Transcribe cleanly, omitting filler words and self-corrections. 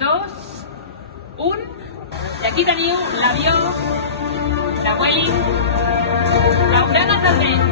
2, 1. I aquí teniu l'avió de Vueling Laurana Servent.